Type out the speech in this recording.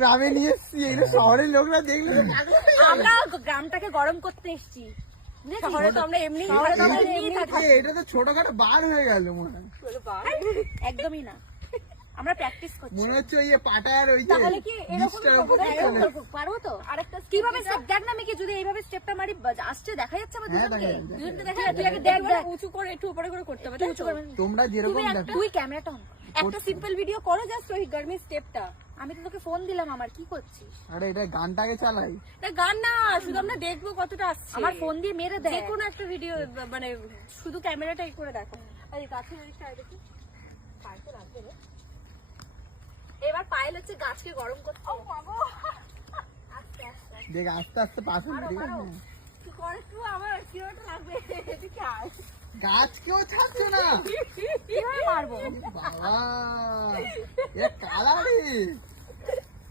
গ্রামে নিয়ে এসছি, এগুলো শহরের লোকরা দেখলে তো পাগল হয়ে যাবে। আমরা গ্রামটাকে গরম করতে এসেছি। শহরে তো আমরা এমনি থাকি। এটা তো ছোটখাটো বার হয়ে গেল মনে হয়। একদমই না, আমরা প্র্যাকটিস করছি। মনে হচ্ছে ওই যে পাটার ওই যে তাহলে কি এরকম ডিশটার উপর এরকম চলে। পারবো তো? আরেকটা কিভাবে স্টেপ দেখ না, মেকি যদি এইভাবে স্টেপটা মারি আসছে, দেখা যাচ্ছে আমাদের হ্যাঁ, দুজনকে। দেখা যাচ্ছে। দুজনকে দেখা যাচ্ছে, তুই আগে দেখ দেখ উঁচু করে একটু উপরে করে করতে হবে, উঁচু করে। তোমরা যেরকম দেখো তুই ক্যামেরাটা অন কর, একটা সিম্পল ভিডিও করো জাস্ট ওই গরমি স্টেপটা। আমি তো তোকে ফোন দিলাম, আমার কি করছিস? আরে এটা গানটাকে চালাই। এটা গান না, শুধু আমরা দেখবো কতটা আসছে। আমার ফোন দিয়ে মেরে দেয়, যে কোনো একটা ভিডিও মানে শুধু ক্যামেরাটাই করে দেখো। এই গাছের জিনিসটা দেখি পায়ে তো লাগবে রে। এবার পায়েল হচ্ছে গাছকে গরম করছে। ও বাবা, আস্তে আস্তে দেখ আস্তে আস্তে পাস হবে, ঠিক আছে? কি করে একটু আমার কিরোটা লাগবে, এদিকে আয়। গাছ কেউ ছাড়ছো না। কিভাবে মারবো? বাবা এ কালারি